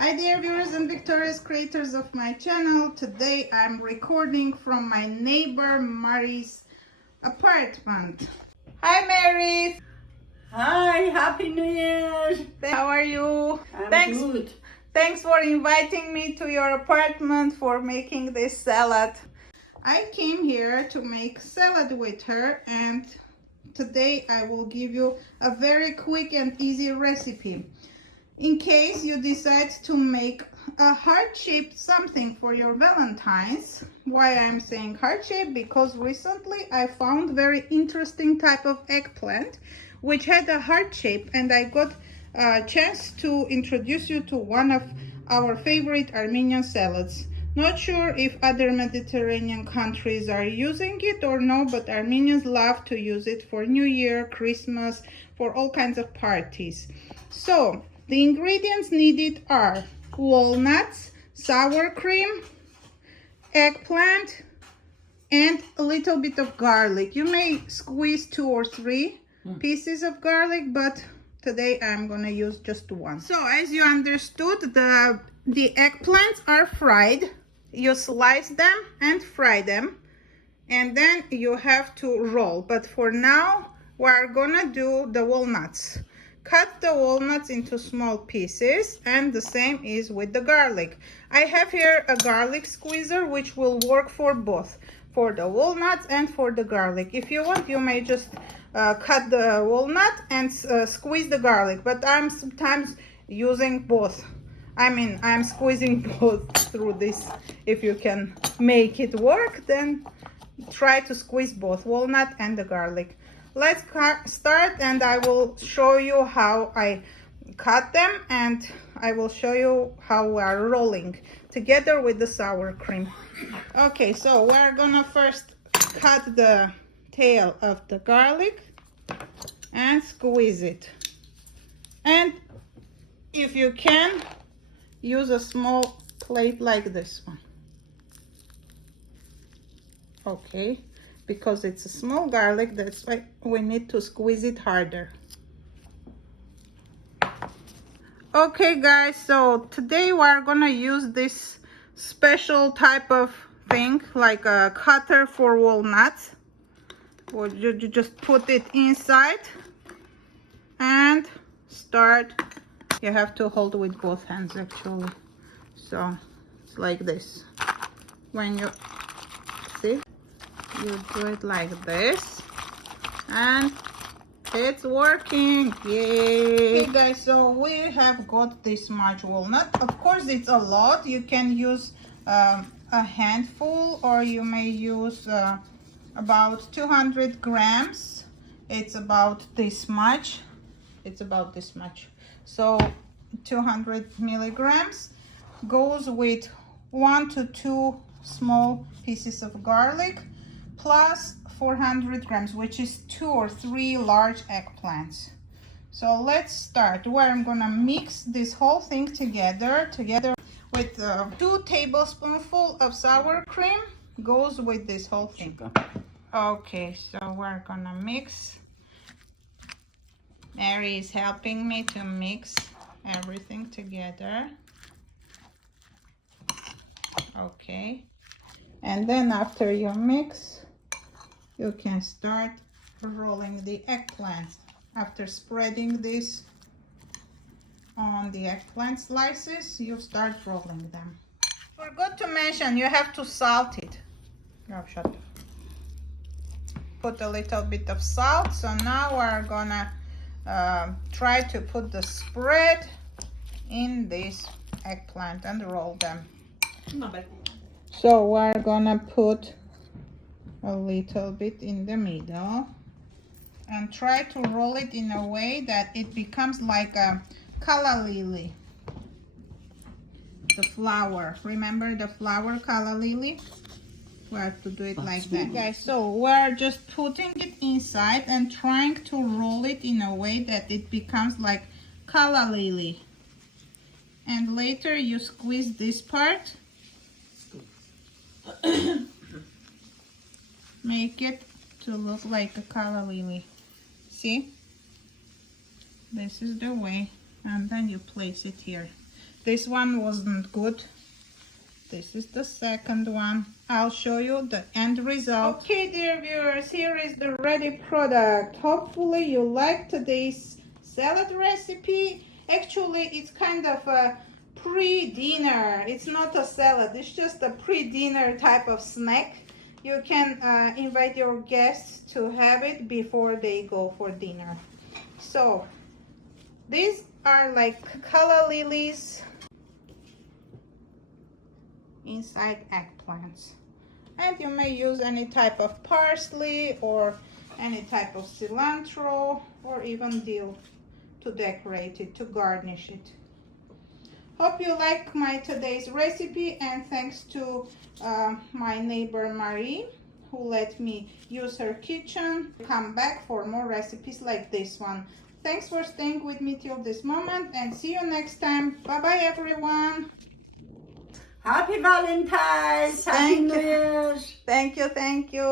Hi dear viewers and victorious creators of my channel. Today I'm recording from my neighbor Mary's apartment. Hi Mary! Hi, Happy New Year! How are you? I'm good. Thanks for inviting me to your apartment for making this salad. I came here to make salad with her, and today I will give you a very quick and easy recipe. In case you decide to make a heart-shaped something for your Valentine's. Why I'm saying heart-shaped? Because recently I found very interesting type of eggplant which had a heart shape, and I got a chance to introduce you to one of our favorite Armenian salads. Not sure if other Mediterranean countries are using it or no, but Armenians love to use it for New Year, Christmas, for all kinds of parties. So the ingredients needed are walnuts, sour cream, eggplant, and a little bit of garlic. You may squeeze 2 or 3 pieces of garlic, but today I'm gonna use just 1. So as you understood, the eggplants are fried. You slice them and fry them, and then you have to roll. But for now, we're gonna do the walnuts. Cut the walnuts into small pieces, and the same is with the garlic. I have here a garlic squeezer which will work for both, for the walnuts and for the garlic. If you want, you may just cut the walnut and squeeze the garlic, but I'm sometimes using both. I'm squeezing both through this. If you can make it work, then try to squeeze both walnut and the garlic. Let's start, and I will show you how I cut them, and I will show you how we are rolling together with the sour cream. Okay, so we're gonna first cut the tail of the garlic and squeeze it. And if you can, use a small plate like this one. Okay, because it's a small garlic, that's why we need to squeeze it harder. Okay guys, so today we're gonna use this special type of thing, like a cutter for walnuts. Or you just put it inside and start. You have to hold with both hands actually. So it's like this. When you see, you do it like this, and it's working. Yay! Okay guys, so we have got this much walnut. Of course it's a lot. You can use a handful, or you may use about 200 grams. It's about this much. It's about this much. So 200 milligrams goes with 1 to 2 small pieces of garlic, plus 400 grams, which is 2 or 3 large eggplants. So let's start, where I'm gonna mix this whole thing together with 2 tablespoonfuls of sour cream goes with this whole thing. Okay, so we're gonna mix. Mary is helping me to mix everything together. Okay, and then after you mix, you can start rolling the eggplants. After spreading this on the eggplant slices, you start rolling them. Forgot to mention, you have to salt it. Oh, shut up. Put a little bit of salt. So now we're gonna try to put the spread in this eggplant and roll them. So we're gonna put a little bit in the middle and try to roll it in a way that it becomes like a KALA-LILLY. The flower, remember the flower KALA-LILLY? We have to do it like that. Okay, so we're just putting it inside and trying to roll it in a way that it becomes like KALA-LILLY. And later you squeeze this part. Make it to look like a KALA-LILLY. See? This is the way. And then you place it here. This one wasn't good. This is the second one. I'll show you the end result. Okay, dear viewers, here is the ready product. Hopefully you like today's salad recipe. Actually, it's kind of a pre-dinner. It's not a salad, it's just a pre-dinner type of snack. You can invite your guests to have it before they go for dinner. So, these are like KALA-LILLYs inside eggplants, and you may use any type of parsley or any type of cilantro or even dill to decorate it, to garnish it. Hope you like my today's recipe, and thanks to my neighbor Marie, who let me use her kitchen. Come back for more recipes like this one. Thanks for staying with me till this moment, and see you next time. Bye bye everyone. Happy Valentine's! Happy Thank New you. Year's! Thank you, thank you.